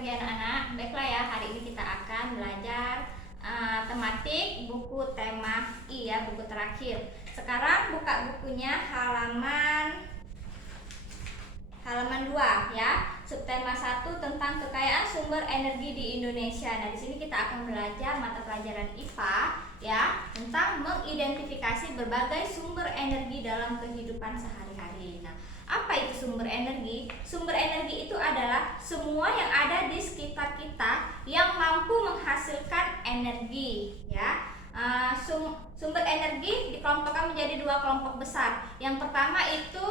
pagi anak-anak. Baiklah ya, hari ini kita akan belajar tematik buku tema I ya, buku terakhir. Sekarang buka bukunya halaman 2 ya. Subtema 1 tentang kekayaan sumber energi di Indonesia. Nah, di sini kita akan belajar mata pelajaran IPA ya, tentang mengidentifikasi berbagai sumber energi dalam kehidupan sehari-hari. Nah, apa itu sumber energi? Sumber energi itu adalah semua yang ada di sekitar kita yang mampu menghasilkan energi ya. Sumber energi dikelompokkan menjadi 2 kelompok besar. Yang pertama itu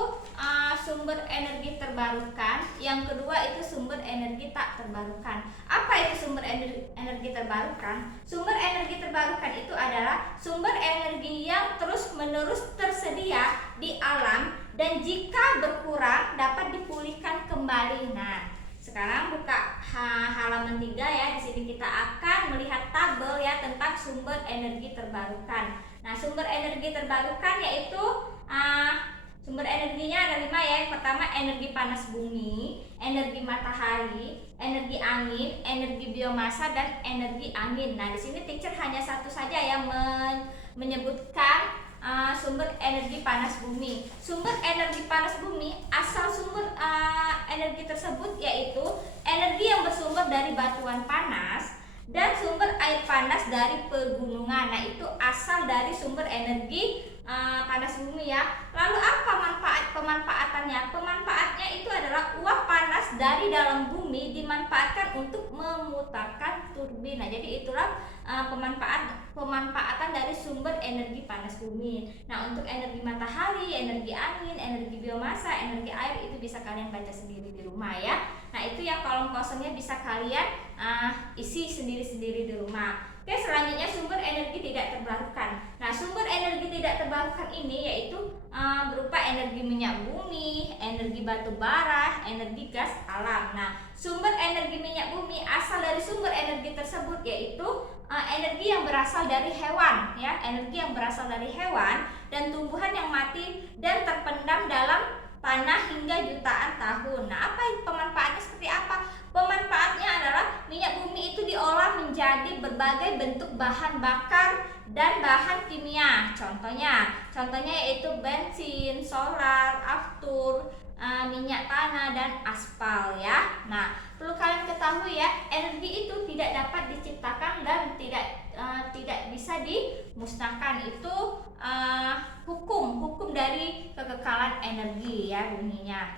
sumber energi terbarukan, yang kedua itu sumber energi tak terbarukan. Apa itu sumber energi terbarukan? Sumber energi terbarukan itu adalah sumber energi yang terus-menerus tersedia di alam dan jika berkurang dapat dipulihkan kembali. Nah, sekarang buka halaman 3 ya. Di sini kita akan melihat tabel ya tentang sumber energi terbarukan. Nah, sumber energi terbarukan yaitu sumber energinya ada 5 ya. Yang pertama energi panas bumi, energi matahari, energi angin, energi biomasa dan energi angin. Nah, di sini teacher hanya satu saja ya menyebutkan sumber energi panas bumi. Sumber energi panas bumi, asal sumber energi tersebut yaitu energi yang bersumber dari batuan panas dan sumber air panas dari pegunungan. Nah, itu asal dari sumber energi panas bumi ya. Lalu apa pemanfaatannya? Pemanfaatnya itu adalah uap panas dari dalam bumi dimanfaatkan untuk memutarkan turbin. Nah, jadi itulah pemanfaatan dari sumber energi panas bumi. Nah, untuk energi matahari, energi angin, energi biomasa, energi air itu bisa kalian baca sendiri di rumah ya. Nah, itu yang kolom kosongnya bisa kalian isi sendiri-sendiri di rumah. Oke, selanjutnya sumber energi tidak terbarukan. Nah, sumber energi tidak terbarukan ini yaitu berupa energi minyak bumi, energi batu bara, energi gas alam. Nah, sumber energi minyak bumi asal dari sumber energi tersebut yaitu energi yang berasal dari hewan ya, energi yang berasal dari hewan dan tumbuhan yang mati dan terpendam dalam tanah hingga jutaan tahun. Nah, apa pemanfaatnya seperti apa? Pemanfaatnya adalah minyak bumi itu diolah menjadi berbagai bentuk bahan bakar dan bahan kimia. Contohnya yaitu bensin, solar, aftur, minyak tanah dan aspal ya. Nah, perlu kalian ketahui ya, energi itu tidak dapat diciptakan dan tidak bisa dimusnahkan. Itu hukum dari kekekalan energi ya bunyinya.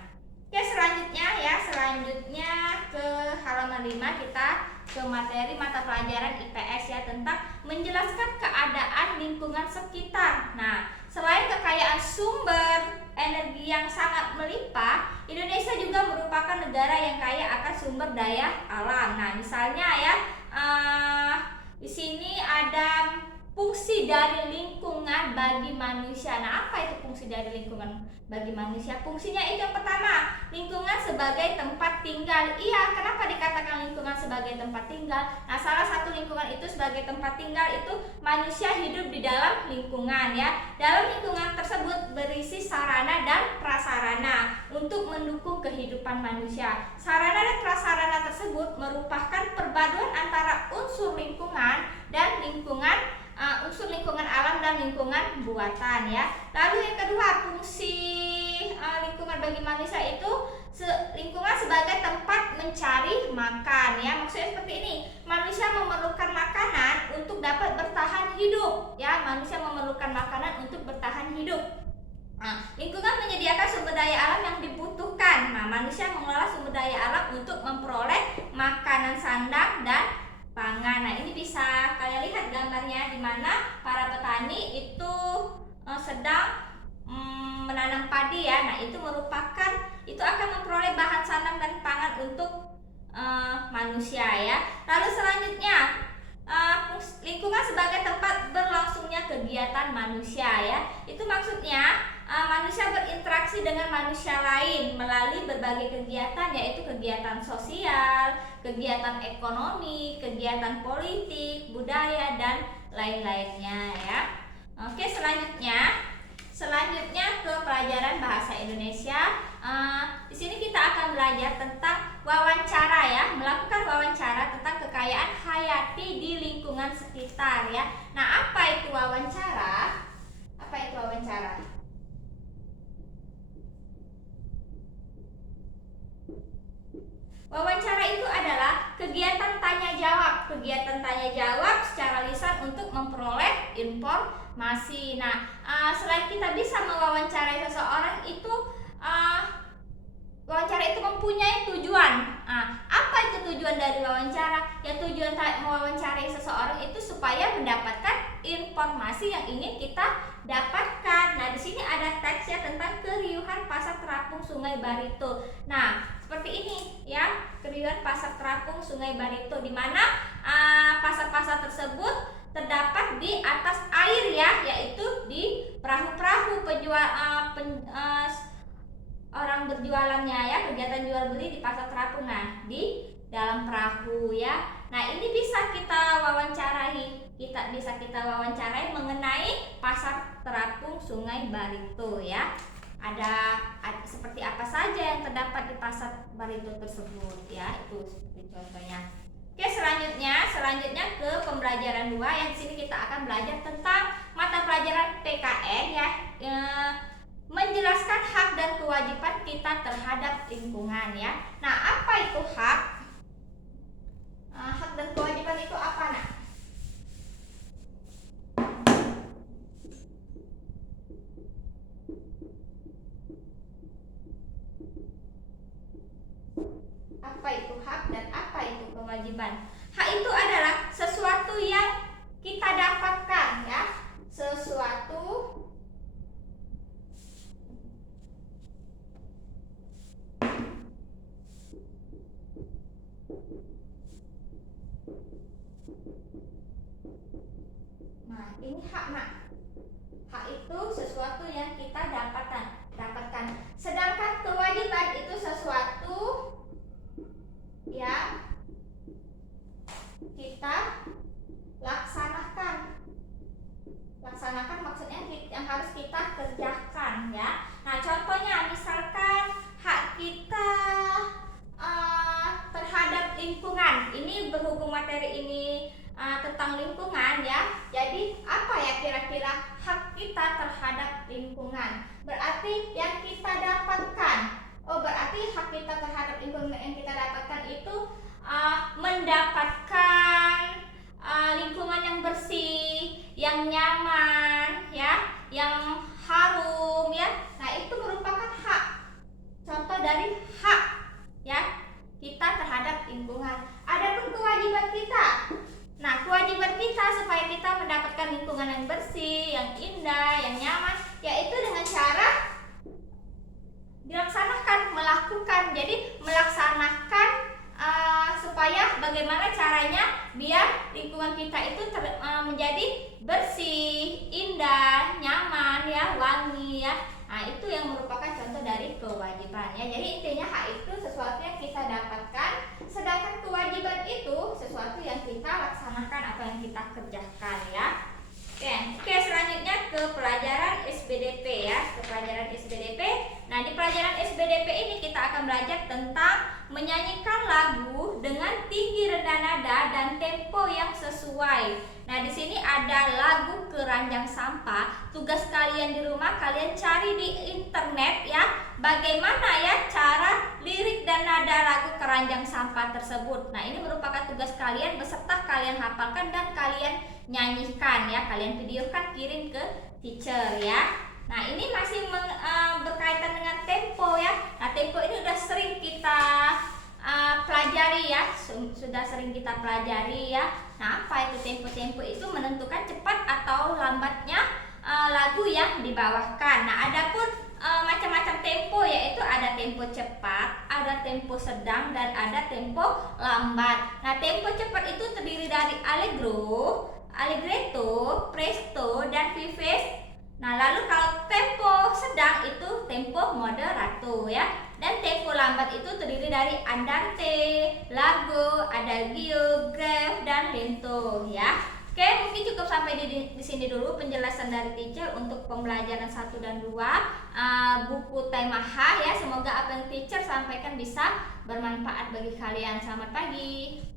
Oke, selanjutnya ke halaman 5 kita ke materi mata pelajaran IPS ya, tentang menjelaskan keadaan lingkungan sekitar. Nah, selain kekayaan sumber energi yang sangat melimpah, Indonesia juga merupakan negara yang kaya akan sumber daya alam. Nah, misalnya ya, di sini ada fungsi dari lingkungan bagi manusia. Nah, apa itu fungsi dari lingkungan bagi manusia? Fungsinya itu yang pertama, lingkungan sebagai tempat tinggal. Iya, kenapa dikatakan lingkungan sebagai tempat tinggal? Nah, salah satu lingkungan itu sebagai tempat tinggal itu manusia hidup di dalam lingkungan ya. Dalam lingkungan tersebut berisi sarana dan prasarana untuk mendukung kehidupan manusia. Sarana dan prasarana tersebut merupakan perpaduan antara unsur lingkungan dan unsur lingkungan alam dan lingkungan buatan ya. Lalu yang kedua, fungsi lingkungan bagi manusia itu lingkungan sebagai tempat mencari makan ya. Maksudnya seperti ini, manusia memerlukan makanan untuk dapat bertahan hidup ya. Manusia memerlukan makanan untuk bertahan hidup. Nah, lingkungan menyediakan sumber daya alam yang dibutuhkan. Nah, manusia mengelola sumber daya alam untuk memperoleh makanan sandang dan pangan. Nah, ini bisa kalian lihat gambarnya di mana para petani itu sedang menanam padi ya. Nah, itu akan memperoleh bahan sandang dan pangan untuk manusia ya. Lalu selanjutnya lingkungan sebagai tempat berlangsungnya kegiatan manusia ya. Itu maksudnya manusia berinteraksi dengan manusia lain melalui berbagai kegiatan, yaitu kegiatan sosial, kegiatan ekonomi, kegiatan politik, budaya dan lain-lainnya ya. Oke, selanjutnya ke pelajaran bahasa Indonesia. Di sini kita akan belajar tentang wawancara ya, melakukan wawancara tentang kekayaan hayati di lingkungan sekitar ya. Nah, apa itu wawancara? Apa itu wawancara? Wawancara itu adalah kegiatan tanya jawab secara lisan untuk memperoleh informasi. Nah, selain kita bisa mewawancarai seseorang itu, wawancara itu mempunyai tujuan. Apa itu tujuan dari wawancara? Ya, tujuan mewawancarai seseorang itu supaya mendapatkan informasi yang ingin kita dapatkan. Nah, di sini ada teksnya tentang keriuhan Pasar Terapung Sungai Barito. Nah, seperti ini ya, keriuhan Pasar Terapung Sungai Barito, di mana pasar-pasar tersebut terdapat di atas air ya, yaitu di perahu-perahu orang berjualannya ya, kegiatan jual beli di pasar terapung. Nah, di dalam perahu ya. Nah, ini bisa kita wawancarai mengenai Pasar Terapung Sungai Barito ya. Ada seperti apa saja yang terdapat di Pasar Barito tersebut ya, itu seperti contohnya. Oke, selanjutnya ke pembelajaran 2 yang di sini kita akan belajar tentang mata pelajaran PKN ya, menjelaskan hak dan kewajiban kita terhadap lingkungan ya. Nah, apa itu hak? Hak dan kewajiban itu apa, Nak? Apa itu hak dan apa itu kewajiban? Hak itu adalah sesuatu yang kita dapatkan ya, sesuatu Nah, ini hak, Nak. Hak itu sesuatu yang kita dapatkan. Sedangkan kewajiban itu sesuatu yang kita laksanakan. Laksanakan maksudnya yang harus kita kerjakan ya. Nah, contohnya misalkan hak kita terhadap lingkungan. Ini berhubung materi ini tentang lingkungan ya. Jadi apa ya kira-kira hak kita terhadap lingkungan? Berarti yang kita dapatkan. Berarti hak kita terhadap lingkungan yang kita dapatkan itu mendapatkan lingkungan yang bersih, yang nyaman ya, yang harum ya. Nah, itu merupakan hak. Contoh dari hak ya kita terhadap lingkungan. Adapun kewajiban kita. Nah, kewajiban kita supaya kita mendapatkan lingkungan yang bersih, yang indah, yang nyaman, yaitu dengan cara dilaksanakan, melakukan. Jadi melaksanakan supaya bagaimana caranya biar lingkungan kita itu menjadi bersih, indah, nyaman ya, wangi ya. Nah, itu yang merupakan contoh dari kewajiban ya. Jadi intinya hak itu sesuatu yang kita dapatkan, sedangkan kewajiban itu sesuatu yang kita laksanakan atau yang kita kerjakan ya. Oke, selanjutnya ke pelajaran SBDP ya, ke pelajaran SBDP. Nah, di pelajaran SBDP ini kita akan belajar tentang menyanyikan lagu dengan tinggi rendah nada dan tempo yang sesuai. Nah, di sini ada lagu Keranjang Sampah. Tugas kalian di rumah, kalian cari di internet ya, bagaimana ya cara lirik dan nada lagu Keranjang Sampah tersebut. Nah, ini merupakan tugas kalian beserta kalian hafalkan dan kalian nyanyikan ya, kalian videokan, kirim ke teacher ya. Nah, ini masih berkaitan dengan tempo ya. Nah, tempo ini udah sering kita pelajari ya, sudah sering kita pelajari ya. Nah, apa itu tempo? Tempo itu menentukan cepat atau lambatnya lagu yang dibawakan. Nah, adapun macam-macam tempo, yaitu ada tempo cepat, ada tempo sedang, dan ada tempo lambat. Nah, tempo cepat itu terdiri dari allegro, allegretto, presto, dan vivace. Nah, lalu kalau tempo sedang itu tempo moderato ya. Dan tempo lambat itu terdiri dari andante, largo, adagio, grave, dan lento ya. Oke, mungkin cukup sampai di sini dulu penjelasan dari teacher untuk pembelajaran 1 dan 2 buku tema H ya. Semoga apa yang teacher sampaikan bisa bermanfaat bagi kalian. Selamat pagi.